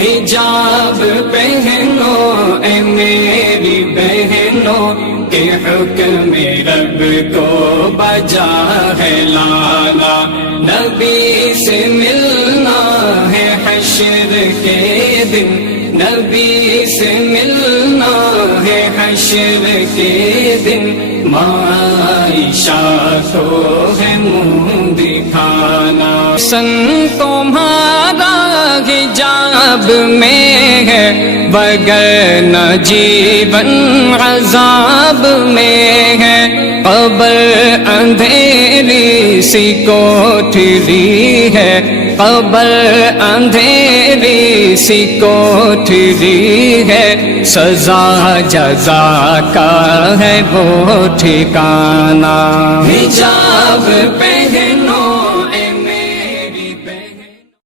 हिजाब पहनो ए मेरी बहनों के हुक्म रब को बजा है लाना। नबी से मिलना है हश्र के दिन, नबी से मिलना है हश्र के दिन। माइशा को है मुँह दिखाना। सन तुम्हारा हिजाब में है, बगैर न जीवन अजाब में है। कब्र अंधेरी सी कोठरी है, कब्र अंधेरी सी कोठरी है। सजा जजा का है वो ठिकाना। हिजाब पहन